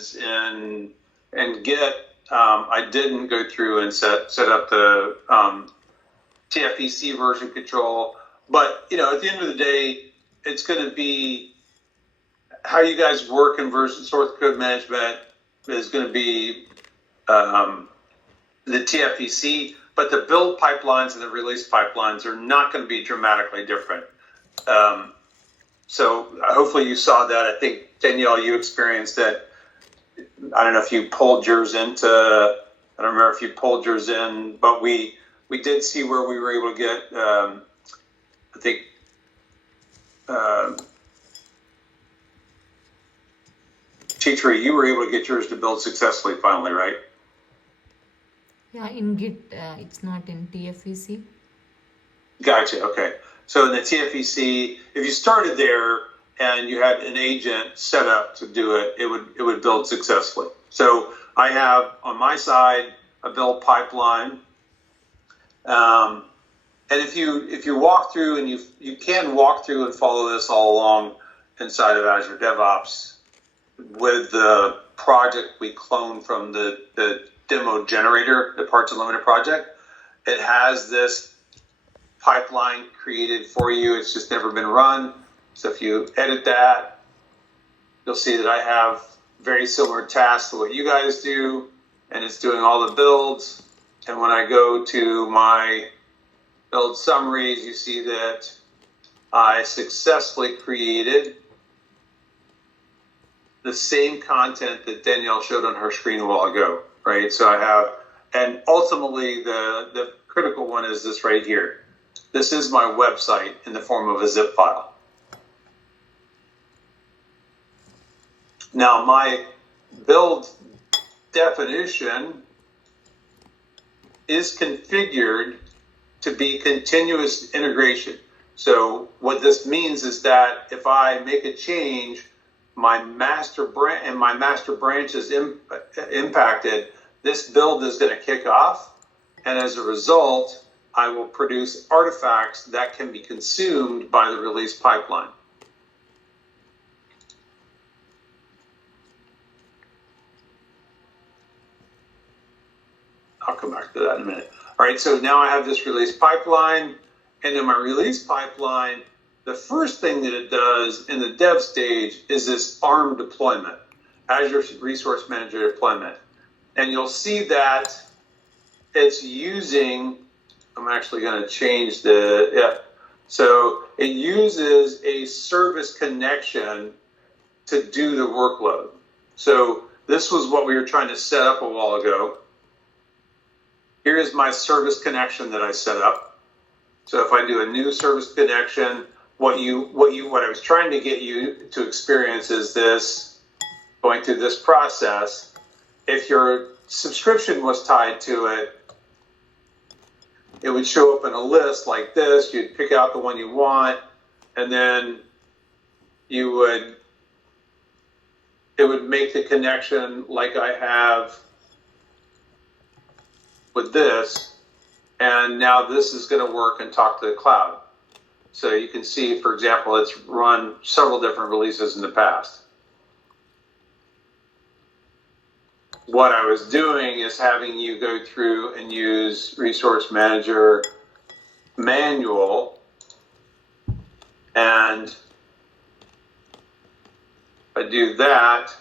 is in Git. I didn't go through and set up the TFEC version control, but at the end of the day, it's going to be how you guys work in version source code management is going to be the TFEC, but the build pipelines and the release pipelines are not going to be dramatically different. So hopefully you saw that. I think, Danielle, you experienced that. I don't know if you pulled yours into, I don't remember if you pulled yours in, but we did see where we were able to get, I think, Teacher, you were able to get yours to build successfully finally, right? Yeah, in Git, it's not in TFEC. Gotcha. Okay. So in the TFEC, if you started there and you had an agent set up to do it, it would build successfully. So I have on my side a build pipeline, and if you walk through, and you can walk through and follow this all along inside of Azure DevOps with the project we cloned from the demo generator, the Parts Unlimited project. It has this pipeline created for you. It's just never been run. So if you edit that, you'll see that I have very similar tasks to what you guys do, and it's doing all the builds. And when I go to my build summaries, you see that I successfully created the same content that Danielle showed on her screen a while ago, right? So I have, and ultimately the critical one is this right here. This is my website in the form of a zip file. Now my build definition is configured to be continuous integration. So what this means is that if I make a change, my master branch is impacted, this build is going to kick off, and as a result, I will produce artifacts that can be consumed by the release pipeline. I'll come back to that in a minute. All right, so now I have this release pipeline, and in my release pipeline, the first thing that it does in the dev stage is this ARM deployment, Azure Resource Manager deployment. And you'll see that it's using, I'm actually going to change so it uses a service connection to do the workload. So this was what we were trying to set up a while ago. Here is my service connection that I set up. So if I do a new service connection, what I was trying to get you to experience is this, going through this process. If your subscription was tied to it, it would show up in a list like this. You'd pick out the one you want, and then it would make the connection like I have with this, and now this is going to work and talk to the cloud. So you can see, for example, it's run several different releases in the past. What I was doing is having you go through and use Resource Manager manual, and if I do that,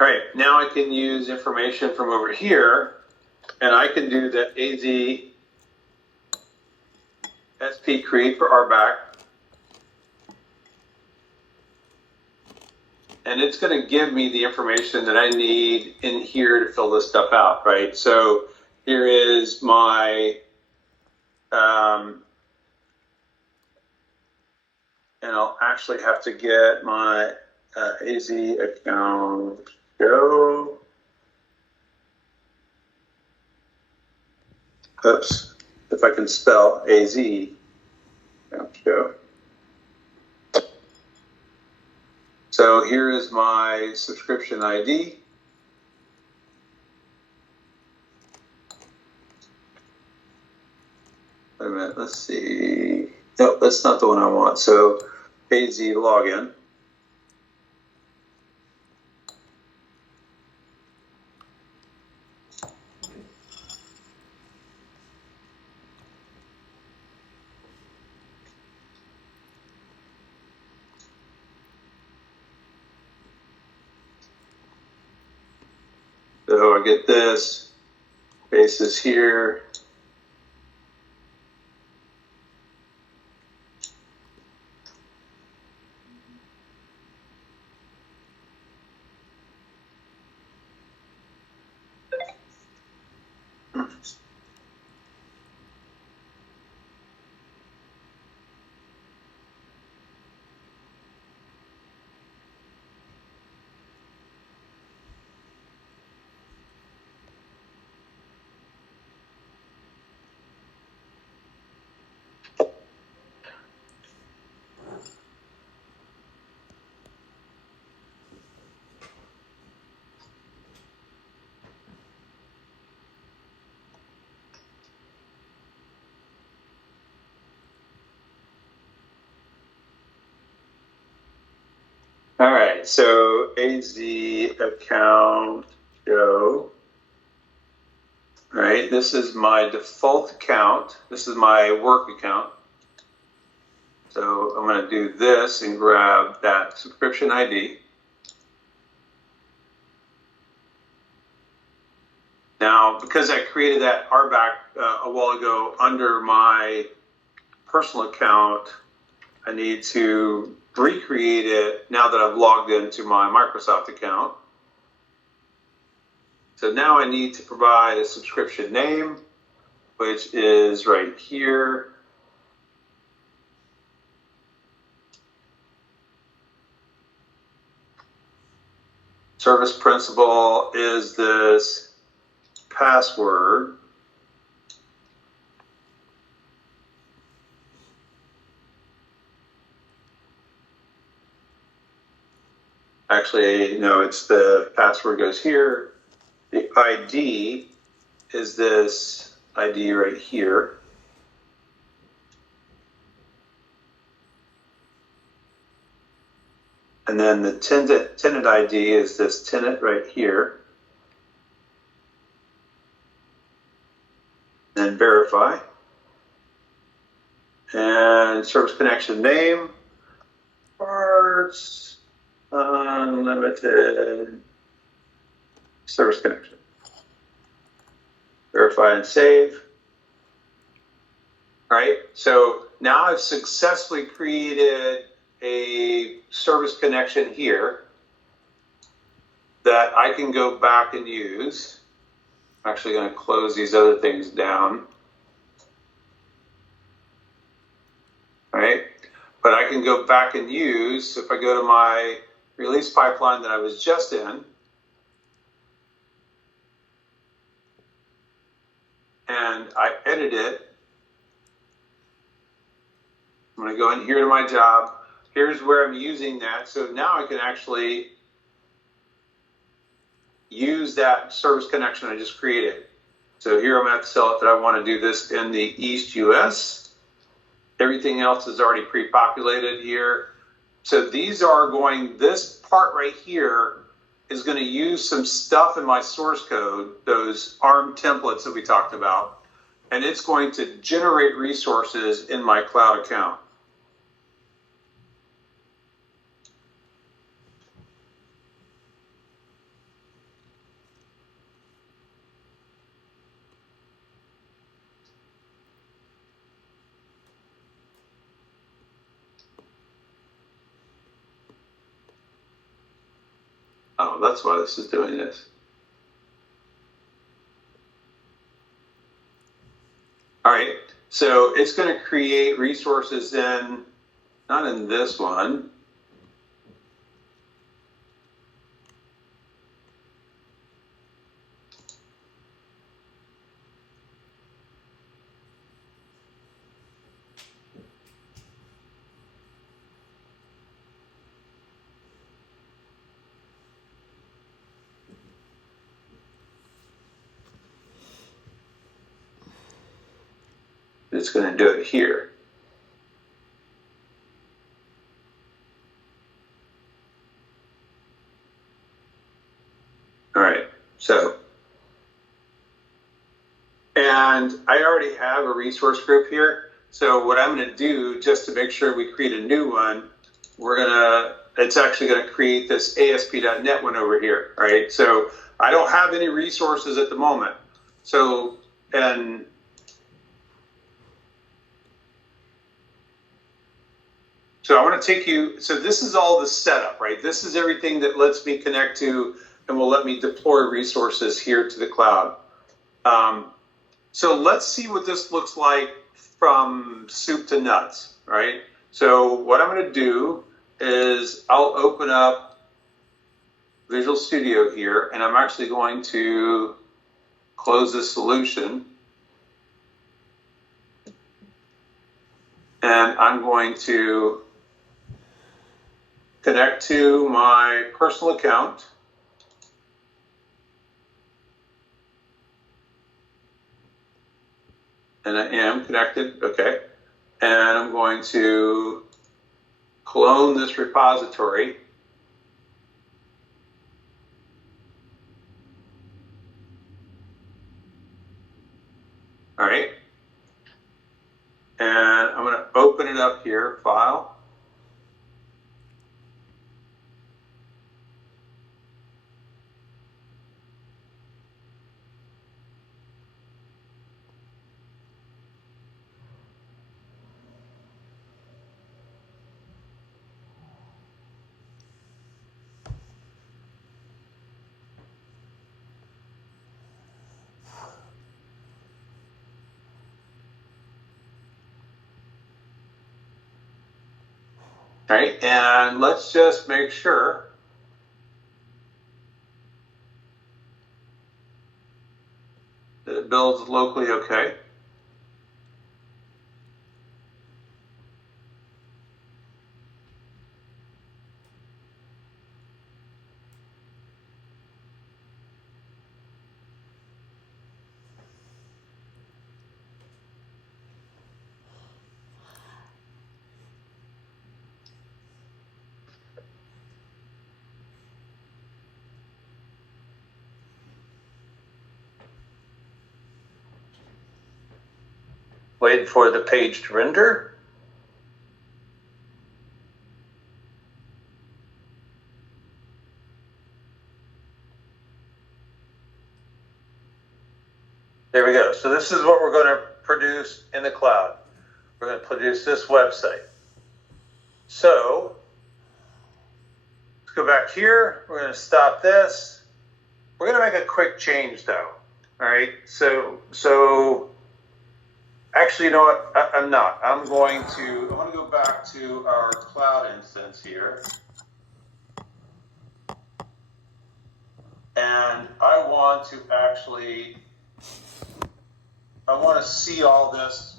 all right, now I can use information from over here, and I can do the AZ SP create for RBAC, and it's going to give me the information that I need in here to fill this stuff out, right? So here is my, and I'll actually have to get my AZ account. Go. Oops, if I can spell AZ. Go. So here is my subscription ID. Wait a minute, let's see. Nope, that's not the one I want. So AZ login. So I get this, paste this here. All right, so AZ account show. All right, this is my default account. This is my work account. So I'm going to do this and grab that subscription ID. Now, because I created that RBAC a while ago under my personal account, I need to recreate it now that I've logged into my Microsoft account. So now I need to provide a subscription name, which is right here. Service principal is this password. Actually, no, it's the password goes here. The ID is this ID right here. And then the tenant ID is this tenant right here. Then verify. And service connection name, parts, unlimited service connection. Verify and save. All right, so now I've successfully created a service connection here that I can go back and use. I'm actually going to close these other things down. All right, but I can go back and use, if I go to my release pipeline that I was just in, and I edit it, I'm going to go in here to my job. Here's where I'm using that. So now I can actually use that service connection I just created. So here I'm going to have to tell it that I want to do this in the East US. Everything else is already pre-populated here. So these are going, this part right here is going to use some stuff in my source code, those ARM templates that we talked about, and it's going to generate resources in my cloud account. Oh, that's why this is doing this. All right, so it's going to create resources in, not in this one. it's going to do it here. All right, so, and I already have a resource group here. So what I'm going to do, just to make sure we create a new one, it's actually going to create this ASP.NET one over here, right? So I don't have any resources at the moment. So, and so I want to take you, so this is all the setup, right? This is everything that lets me connect to and will let me deploy resources here to the cloud. So let's see what this looks like from soup to nuts, right? So what I'm going to do is I'll open up Visual Studio here, and I'm actually going to close this solution. And I'm going to connect to my personal account. And I am connected, okay. And I'm going to clone this repository. All right. And I'm going to open it up here, File. All right, and let's just make sure that it builds locally okay. Wait for the page to render. There we go. So this is what we're going to produce in the cloud. We're going to produce this website. So let's go back here. We're going to stop this. We're going to make a quick change though. All right. So actually, you know what? I'm not. I want to go back to our cloud instance here. And I want to see all this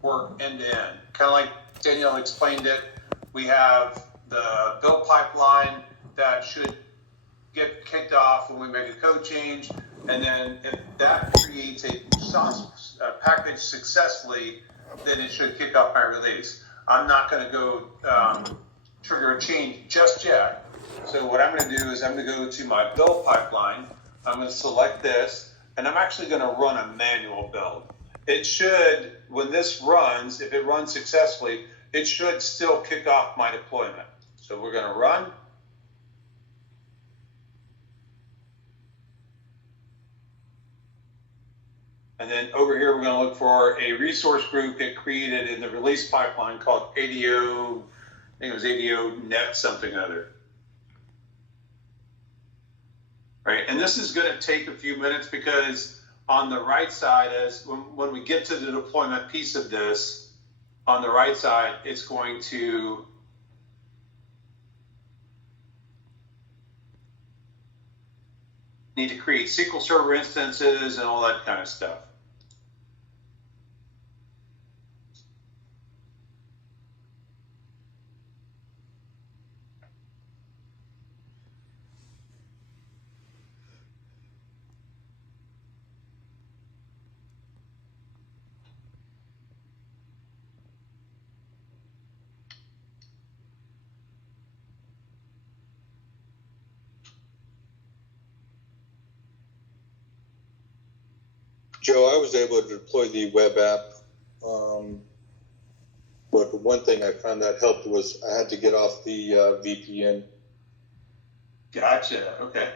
work end to end. Kind of like Danielle explained it. We have the build pipeline that should get kicked off when we make a code change. And then if that creates a package successfully, then it should kick off my release. I'm not going to go trigger a change just yet. So what I'm going to do is I'm going to go to my build pipeline. I'm going to select this, and I'm actually going to run a manual build. It should, when this runs, if it runs successfully, it should still kick off my deployment. So we're going to run. And then over here, we're going to look for a resource group get created in the release pipeline called ADO, I think it was ADO net something other. Right, and this is going to take a few minutes because on the right side, when we get to the deployment piece of this, on the right side, it's going to need to create SQL Server instances and all that kind of stuff. Joe, I was able to deploy the web app, but the one thing I found that helped was I had to get off the VPN. Gotcha. Okay.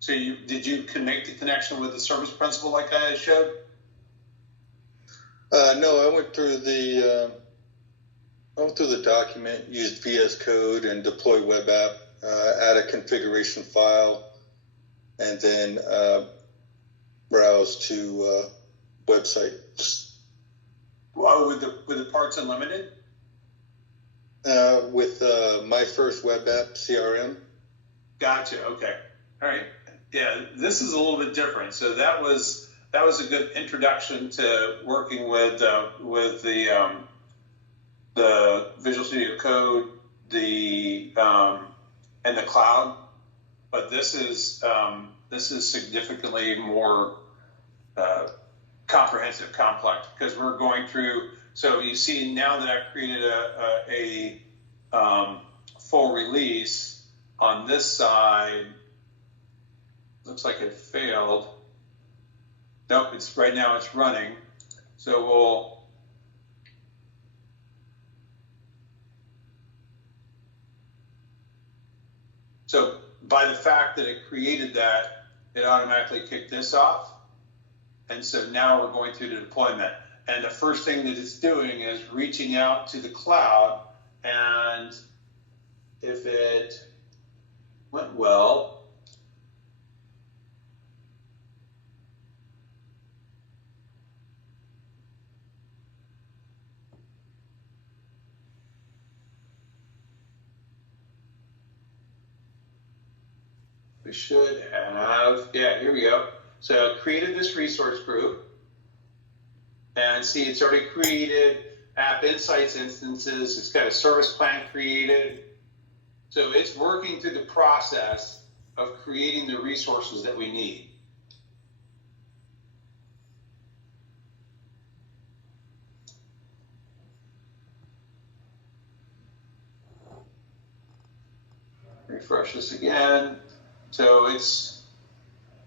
So did you connect the connection with the service principal like I showed? No, I went through the document, used VS Code and deploy web app, add a configuration file, and then browse to website. Well, with the parts unlimited? With my first web app, CRM. Gotcha. Okay. All right. Yeah, this is a little bit different. So that was a good introduction to working with the Visual Studio Code, and the cloud. But this is significantly more comprehensive, complex, because we're going through. So you see now that I've created a full release on this side. Looks like it failed. Nope, right now it's running. So so by the fact that it created that, it automatically kicked this off. And so now we're going through the deployment. And the first thing that it's doing is reaching out to the cloud. And if it went well, we should have, yeah, here we go. So created this resource group. And see, it's already created App Insights instances. It's got a service plan created. So it's working through the process of creating the resources that we need. Refresh this again. So it's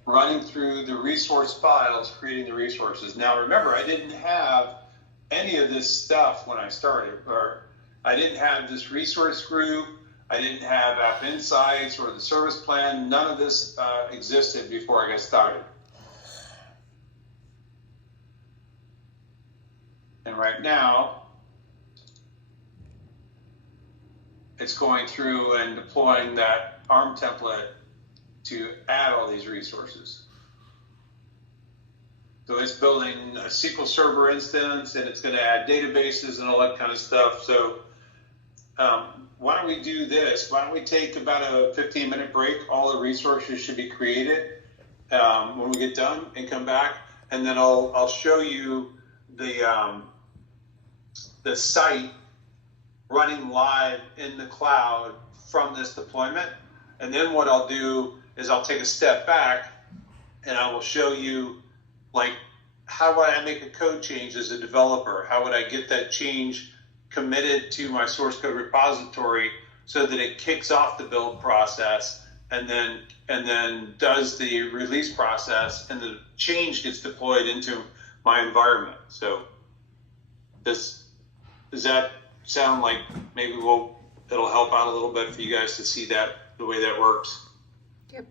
running through the resource files, creating the resources. Now remember, I didn't have any of this stuff when I started, or I didn't have this resource group, I didn't have App Insights or the service plan. None of this existed before I got started. And right now, it's going through and deploying that ARM template to add all these resources. So it's building a SQL Server instance, and it's going to add databases and all that kind of stuff. So why don't we do this? Why don't we take about a 15-minute break? All the resources should be created when we get done, and come back, and then I'll show you the site running live in the cloud from this deployment. And then what I'll do is I'll take a step back and I will show you, like, how would I make a code change as a developer? How would I get that change committed to my source code repository so that it kicks off the build process and then does the release process, and the change gets deployed into my environment. So does that sound like maybe it'll help out a little bit for you guys to see that, the way that works? Yep.